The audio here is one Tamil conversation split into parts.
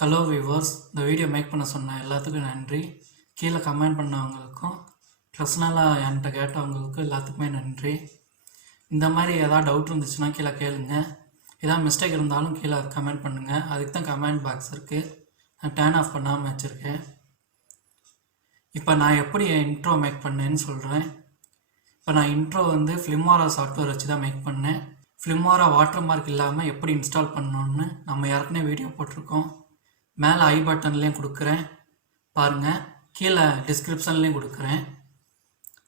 ஹலோ வியூவர்ஸ், இந்த வீடியோ மேக் பண்ண சொன்ன எல்லாத்துக்கும் நன்றி. கீழே கமெண்ட் பண்ணவங்களுக்கும் பர்சனலாக என்கிட்ட கேட்டவங்களுக்கும் எல்லாத்துக்குமே நன்றி. இந்த மாதிரி ஏதாவது டவுட் இருந்துச்சுன்னா கீழே கேளுங்க. ஏதாவது மிஸ்டேக் இருந்தாலும் கீழே கமெண்ட் பண்ணுங்கள். அதுக்கு தான் கமெண்ட் பாக்ஸ் இருக்குது. நான் டர்ன் ஆஃப் பண்ணாமல் வச்சுருக்கேன். இப்போ நான் எப்படி இன்ட்ரோ மேக் பண்ணேன்னு சொல்கிறேன். இப்போ நான் இன்ட்ரோ ஃபிலிமாரா சாஃப்ட்வேர் வச்சு தான் மேக் பண்ணேன். ஃபிலிமாரா வாட்டர் மார்க் இல்லாமல் எப்படி இன்ஸ்டால் பண்ணணுன்னு நம்ம ஏற்கனவே வீடியோ போட்டிருக்கோம். மேலே ஐ பட்டன்லேயும் கொடுக்குறேன் பாருங்கள், கீழே டிஸ்கிரிப்ஷன்லேயும் கொடுக்குறேன்.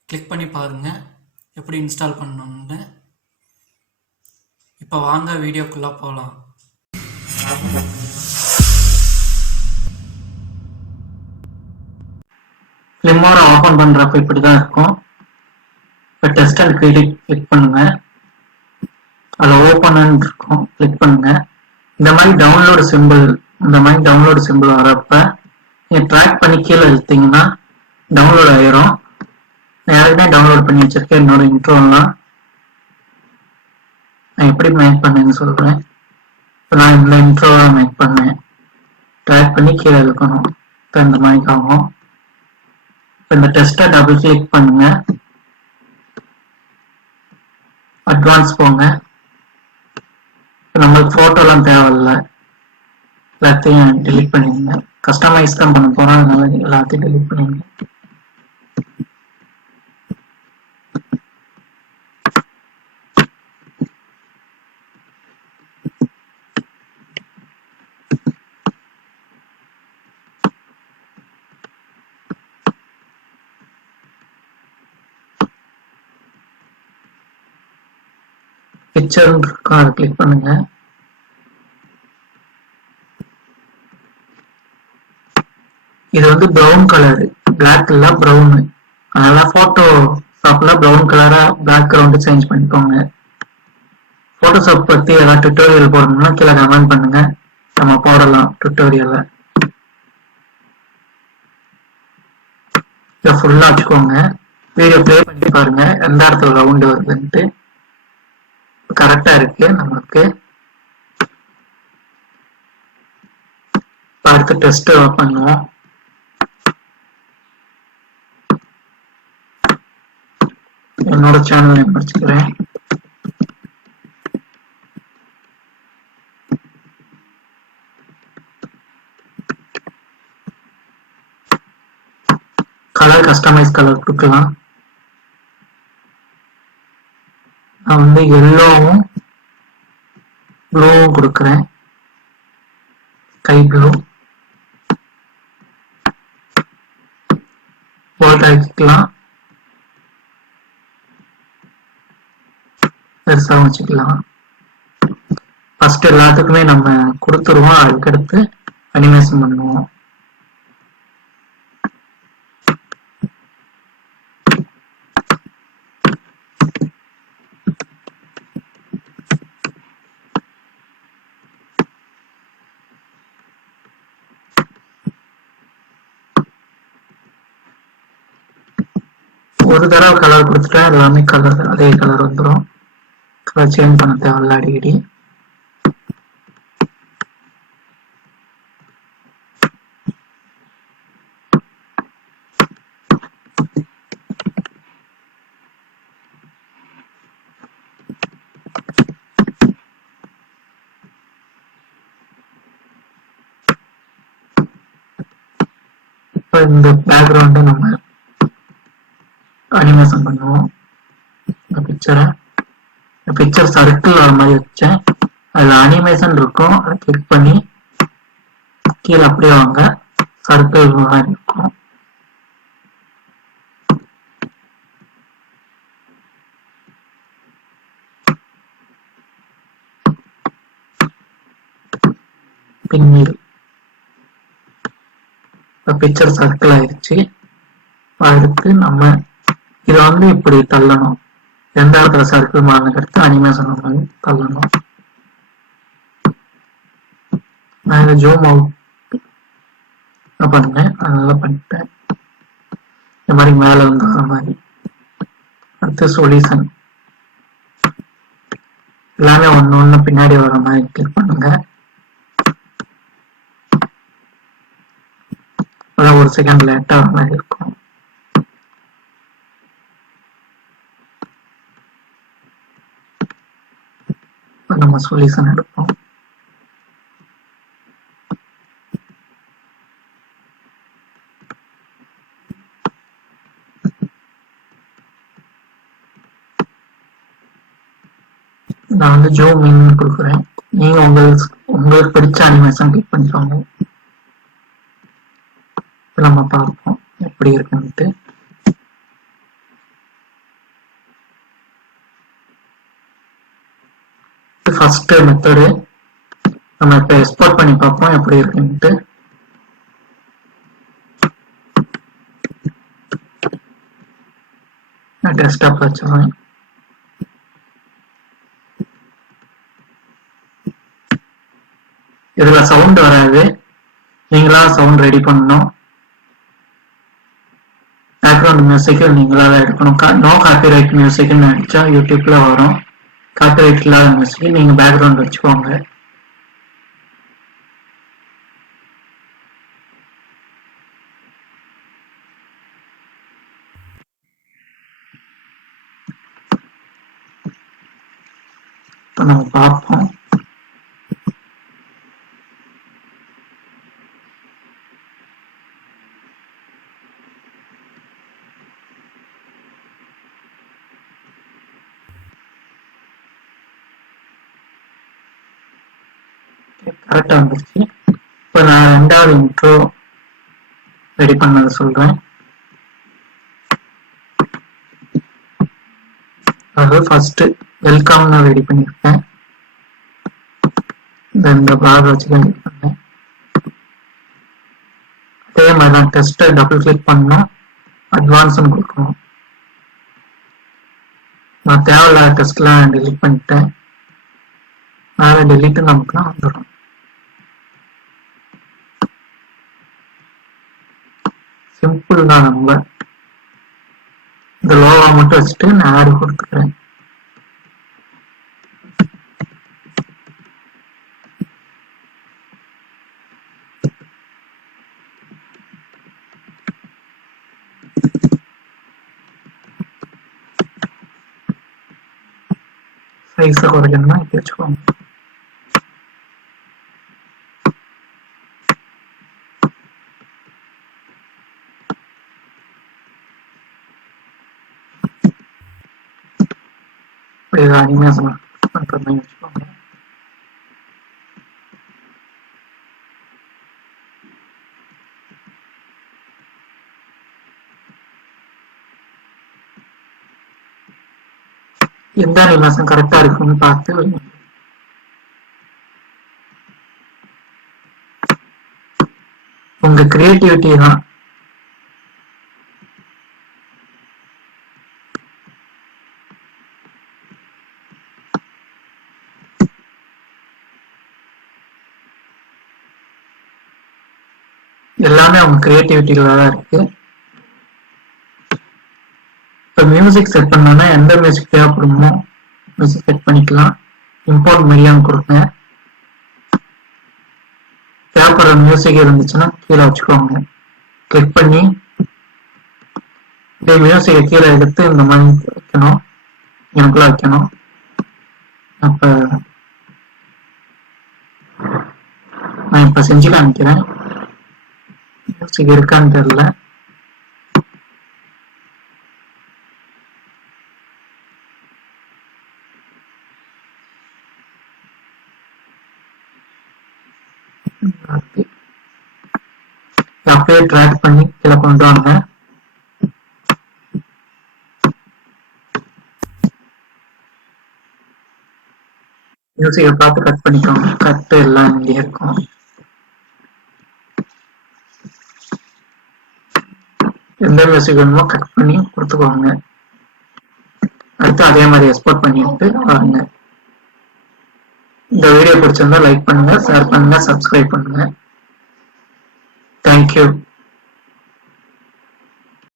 கிளிக் பண்ணி பாருங்கள் எப்படி இன்ஸ்டால் பண்ணணுன்னு. இப்போ வாங்க வீடியோக்குள்ளே போகலாம். ஃபிலிமாரா ஓப்பன் பண்ணுறப்ப இப்படி தான் இருக்கும். இப்போ டெஸ்ட் அண்ட் கிளிக் பண்ணுங்கள். அதில் ஓப்பன் இருக்கும், கிளிக் பண்ணுங்கள். இந்த மாதிரி டவுன்லோடு சிம்பிள் வரப்ப நீங்கள் ட்ராக் பண்ணி கீழே இழுத்தீங்கன்னா டவுன்லோட் ஆயிரும். நான் யாருக்குமே டவுன்லோட் பண்ணி வச்சிருக்கேன் என்னோட இன்ட்ரோலாம். நான் எப்படி மேக் பண்ணேன்னு சொல்கிறேன். இப்போ நான் இந்த இன்ட்ரோவை மேக் பண்ணேன். ட்ராக் பண்ணி கீழே இழுக்கணும். இப்போ இந்த மாதிரி ஆகும். இப்போ இந்த டெஸ்ட்டை டபுள் கிளிக் பண்ணுங்க. அட்வான்ஸ் போங்க. நம்மளுக்கு ஃபோட்டோலாம் தேவையில்லை, எல்லாத்தையும் டெலிட் பண்ணிடுங்க. கஸ்டமைஸ் தான் பண்ண போகிறோம், அதனால எல்லாத்தையும் டெலிட் பண்ணிடுங்க. பிக்சர் இருக்கும், அதை கிளிக் பண்ணுங்க. இது ப்ரௌன் கலர், பிளாக் இல்ல ப்ரௌன். அதனால போட்டோஷாப்ல ப்ரௌன் கலரா பேக்ரவுண்ட் சேஞ்ச் பண்ணிக்கோங்க. போட்டோஷாப் பத்தி ஏதாவது டுட்டோரியல் போடணும்னா கீழே கமெண்ட் பண்ணுங்க, நம்ம போடலாம் டுட்டோரியலை. இதை ஃபுல்லா வச்சுக்கோங்க. வீடியோ ப்ளே பண்ணி பாருங்க எந்த இடத்துல ரவுண்டு வருதுன்ட்டு. கரெக்டா இருக்கு நமக்கு. அடுத்து டெஸ்ட் பண்ணுவோம். என்னோட சேனல் நேம் படிச்சுக்கிறேன். கலர் கஸ்டமைஸ் கலர் கொடுக்கலாம். நான் எல்லோவும் ப்ளூவும் கொடுக்குறேன், ஸ்கை ப்ளூ. போல்ட் ஆக்கிக்கலாம், பெருசா வச்சுக்கலாம். ஃபர்ஸ்ட் எல்லாத்துக்குமே நம்ம கொடுத்துருவோம், அதுக்கடுத்து அனிமேஷன் பண்ணுவோம். ஒரு தடவை கலர் கொடுத்துட்டா எல்லாமே கலர் அதே கலர் வந்துடும். கலர் சேஞ்ச் பண்ண தேவையில்ல அடிக்கடி. இப்போ இந்த பேக்ரவுண்டை நம்ம அனிமேஷன் பண்ணுவோம். இந்த பிக்சர் சர்க்கிள் வர மாதிரி வச்சேன். அதுல அனிமேஷன் இருக்கும், அதை கிளிக் பண்ணி கீழே அப்படியே வாங்க, சர்க்கிள் மாதிரி இருக்கும். பின்னீர் பிக்சர் சர்க்கிள் ஆயிடுச்சு. அடுத்து நம்ம இதை இப்படி தள்ளணும். எந்த இடத்துல சர்க்கிள் மாறினதுக்கு அனிமேஷன் மாதிரி தள்ளணும். நான் இதை ஜூம் அவுட் பண்ணேன், அதனால பண்ணிட்டேன். இந்த மாதிரி மேல வர மாதிரி. அடுத்து சொல்யூஷன் எல்லாமே ஒன்று ஒன்று பின்னாடி வர மாதிரி கிளிக் பண்ணுங்க. அதான் 1 செகண்ட் லேட்டா வர மாதிரி இருக்கும். நம்ம சொல்யூஷன் எடுப்போம். நான் வந்து ஜூம் இன் கொடுக்குறேன். நீங்க உங்களுக்கு பிடிச்ச அனிமேஷன் கிளிக் பண்ணிக்கோங்க. நம்ம பார்ப்போம் எப்படி இருக்குன்ட்டு. ஃபர்ஸ்ட் மெத்தடு நம்ம இப்ப எக்ஸ்போர்ட் பண்ணி பார்ப்போம் எப்படி இருக்குன்ட்டு. நான் டெஸ்க்டாப் வச்சுருவேன். இதுல சவுண்ட் வராது, நீங்களா சவுண்ட் ரெடி பண்ணணும். பேக்ரவுண்ட் மியூசிக் நீங்களா எடுக்கணும். நோ காப்பிரைட் மியூசிக்னு அடிச்சா யூடியூப்ல வரும். காப்பிரைட் இல்லாத மியூசிக் நீங்க பேக்ரவுண்ட் வச்சுக்கோங்க. இப்ப நம்ம பார்ப்போம். கரெக்டா வந்துருச்சு. இப்ப நான் 2வது இன்ட்ரோ ரெடி பண்ணதை சொல்றேன். அதாவது ஃபர்ஸ்ட் வெல்கம் நான் ரெடி பண்ணிருக்கேன். இந்த பார் வச்சு ரெடி பண்ணேன். அதே மாதிரி தான் டெஸ்ட்டை டபுள் கிளிக் பண்ணணும், அட்வான்ஸ்னு கொடுக்கணும். நான் தேவையில்லாத டெஸ்ட்லாம் டெலிட் பண்ணிட்டேன். மேலே டெலிட் நமக்குலாம் வந்துடும். சிம்பிள் தான். நம்ம இந்த லோகோ மட்டும் வச்சுட்டு நான் ஆட் கொடுத்துக்கிறேன். சைஸை குறைக்கணும்னா இப்படி வச்சுக்கோங்க. அனிமேஷன் பண்ற மாதிரி வச்சுக்கோங்க. எந்த அனிமேஷன் கரெக்டா இருக்குன்னு பார்த்து உங்க கிரியேட்டிவிட்டி தான். எல்லாமே அவங்க கிரியேட்டிவிட்டியில தான் இருக்கு. இப்போ மியூசிக் செட் பண்ணோம்னா எந்த மியூசிக் தேவைப்படுமோ மியூசிக் செட் பண்ணிக்கலாம். இம்போர்ட் மீடியான்னு கொடுங்க. தேவைப்படுற மியூசிக் இருந்துச்சுன்னா கீழே வச்சுக்கோங்க. கிளிக் பண்ணி இந்த மியூசிக்கை கீழே எடுத்து இந்த மாதிரி வைக்கணும், எனக்குள்ள வைக்கணும். அப்ப நான் இப்ப செஞ்சு காமிக்கிறேன். மியூசிக் இருக்கான்னு தெரியல. அப்படியே ட்ராக் பண்ணி கீழே கொண்டு வாங்க. மியூசிக்கை பார்த்து கட் பண்ணிக்கோங்க. கட்டு எல்லாம் இங்கே இருக்கும். எந்த மியூசிக் வேணுமோ கட் பண்ணி கொடுத்துக்கோங்க. அடுத்து அதே மாதிரி எக்ஸ்போர்ட் பண்ணிட்டு பாருங்க. இந்த வீடியோ பிடிச்சிருந்தா லைக் பண்ணுங்க, ஷேர் பண்ணுங்க, சப்ஸ்கிரைப் பண்ணுங்க. தேங்க்யூ.